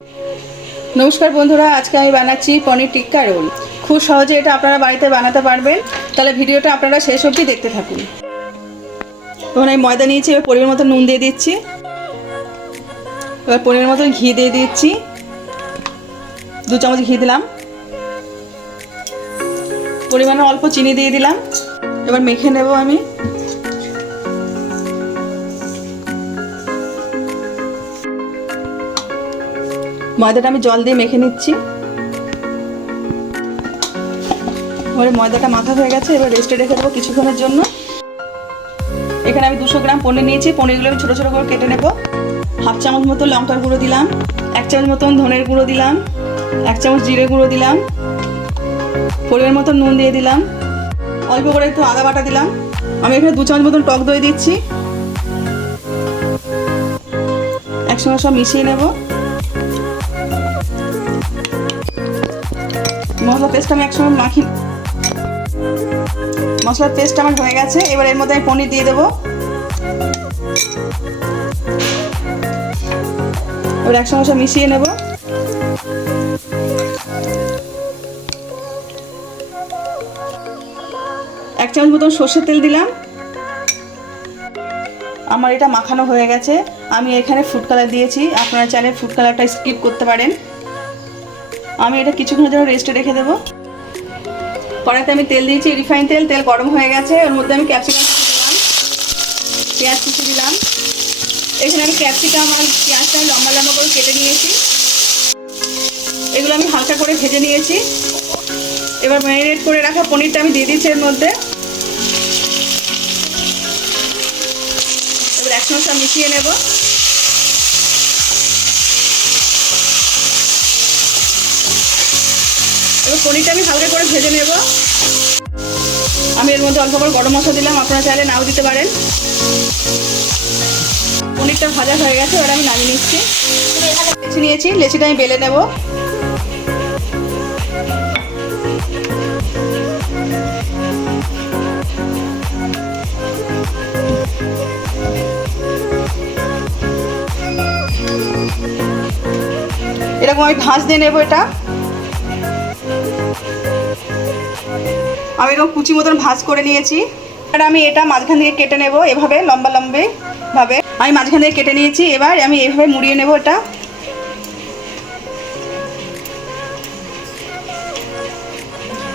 नमस्कार बंधुरा आज के आमी बानाচ্ছি पनीर टिक्का रोल। खूब सहजे এটা আপনারা বাড়িতে বানাতে পারবেন। তাহলে ভিডিওটা আপনারা শেষ অবধি দেখতে থাকুন। এখন আমি ময়দা নিয়েছি, এবার পরিমাণ মতো নুন দিয়ে দিচ্ছি, এবার পরিমাণ মতো ঘি দিয়ে দিচ্ছি, 2 চামচ ঘি দিলাম, পরিমাণে অল্প চিনি দিয়ে দিলাম। এবার মেখে নেব আমি। ময়দাটা আমি জল দিয়ে মেখে নিচ্ছি। এবারে ময়দাটা মাখা হয়ে গেছে, এবার রেস্টে রেখে দেবো কিছুক্ষণের জন্য। এখানে আমি 200 গ্রাম পনির নিয়েছি, পনিরগুলো আমি ছোটো ছোটো করে কেটে নেব। 1/2 চামচ মতো লঙ্কার গুঁড়ো দিলাম, 1 চামচ মতন ধনের গুঁড়ো দিলাম, 1 চামচ জিরে গুঁড়ো দিলাম, পরিমাণ মতো নুন দিয়ে দিলাম, অল্প করে একটু আদা বাটা দিলাম। আমি এখানে 2 চামচ মতন টক দই দিচ্ছি। একসঙ্গে সব মিশিয়ে নেব। মশলা পেস্ট আমি একসঙ্গে মাখি। মশলার পেস্ট আমার হয়ে গেছে, এবার এর মধ্যে আমি পনির দিয়ে দেবো। এবার একসঙ্গে সব মিশিয়ে নেব। এক চামচ মতন সর্ষের তেল দিলাম। আমার এটা মাখানো হয়ে গেছে। আমি এখানে ফুড কালার দিয়েছি, আপনারা চাইলে ফুড কালারটা স্কিপ করতে পারেন। আমি এটা কিছুক্ষণের জন্য রেস্টে রেখে দেবো। কড়াইতে আমি তেল দিয়েছি, রিফাইন তেল। তেল গরম হয়ে গেছে, ওর মধ্যে আমি ক্যাপসিকাম কুচি দিলাম, পেঁয়াজ কুচি দিলাম। এখানে আমি ক্যাপসিকাম আর পেঁয়াজটা লম্বা লম্বা করে কেটে নিয়েছি, এগুলো আমি হালকা করে ভেজে নিয়েছি। এবার ম্যারিনেট করে রাখা পনিরটা আমি দিয়ে দিচ্ছি এর মধ্যে। এবার একসঙ্গে সব মিশিয়ে নেব। এবার পনিরটা আমি হালকা করে ভেজে নেব। আমি এর মধ্যে অল্প করে গরম মশলা দিলাম, আপনারা চাইলে নাও দিতে পারেন। পনিরটা ভাজা হয়ে গেছে, এবার আমি নামিয়ে নিচ্ছি। লেচি নিয়েছি, লেচিটা আমি বেলে নেব। এরকম আমি ভাঁজ দিয়ে নেব। এটা আমি এরকম কুচি মতন ভাঁজ করে নিয়েছি। আর আমি এটা মাঝখান থেকে কেটে নেব, এভাবে লম্বা লম্বা ভাবে আমি মাঝখান থেকে কেটে নিয়েছি। এবার আমি এইভাবে মুড়িয়ে নেব এটা।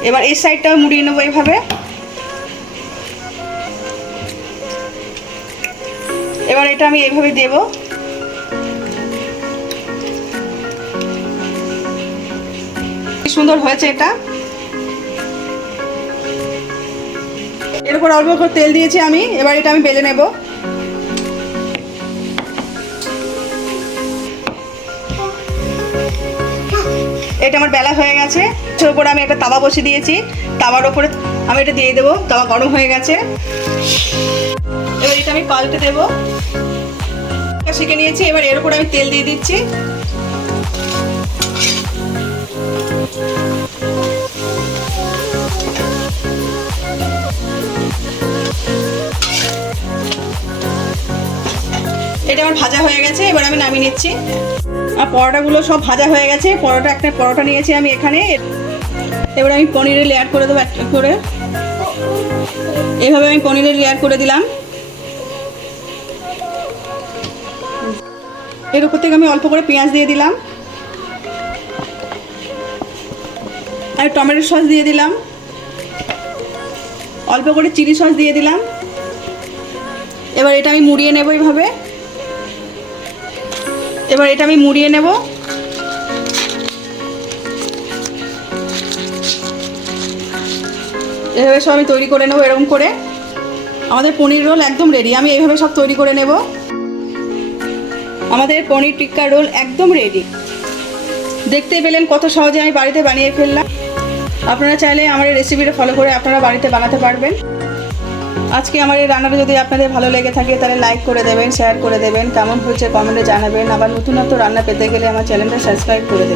এবার এই সাইডটাও মুড়িয়ে নেব এইভাবে। এবার এটা আমি এইভাবে দেব। কি সুন্দর হয়েছে এটা। এর উপর অল্প করে তেল দিয়েছি আমি। এবার এটা আমি বেলে নেব। এটা আমার বেলা হয়ে গেছে। এর উপরে আমি একটা তাওয়া বসিয়ে দিয়েছি, তাওয়ার উপরে আমি এটা দিয়ে দেবো। তাওয়া গরম হয়ে গেছে, এবার এটা আমি পাল্টে দেবো। শিখে নিয়েছি, এবার এর উপরে আমি তেল দিয়ে দিচ্ছি। এটা আমার ভাজা হয়ে গেছে, এবার আমি নামিয়ে নিচ্ছি। আর পরোটাগুলো সব ভাজা হয়ে গেছে। একটা পরোটা নিয়েছি আমি এখানে। এবার আমি পনিরের লেয়ার করে দেবো একটা করে। এভাবে আমি পনিরের লেয়ার করে দিলাম। এর উপর থেকে আমি অল্প করে পেঁয়াজ দিয়ে দিলাম, আর টমেটো সস দিয়ে দিলাম, অল্প করে চিলি সস দিয়ে দিলাম। এবার এটা আমি মুড়িয়ে নেব এইভাবে। এবার এটা আমি মুড়িয়ে নেব। এভাবে সব আমি তৈরি করে নেব। এরকম করে আমাদের পনির রোল একদম রেডি। আমি এইভাবে সব তৈরি করে নেব। আমাদের পনির টিক্কা রোল একদম রেডি। দেখতে পেলেন কত সহজে আমি বাড়িতে বানিয়ে ফেললাম। আপনারা চাইলে আমার এই রেসিপিটা ফলো করে আপনারা বাড়িতে বানাতে পারবেন। আজকে আমার এই রান্নাটা যদি আপনাদের ভালো লেগে থাকে তাহলে লাইক করে দেবেন, শেয়ার করে দেবেন, কেমন হচ্ছে কমেন্টে জানাবেন। আবার নতুন নতুন রান্না পেতে গেলে আমার চ্যানেলটা সাবস্ক্রাইব করে দেবেন।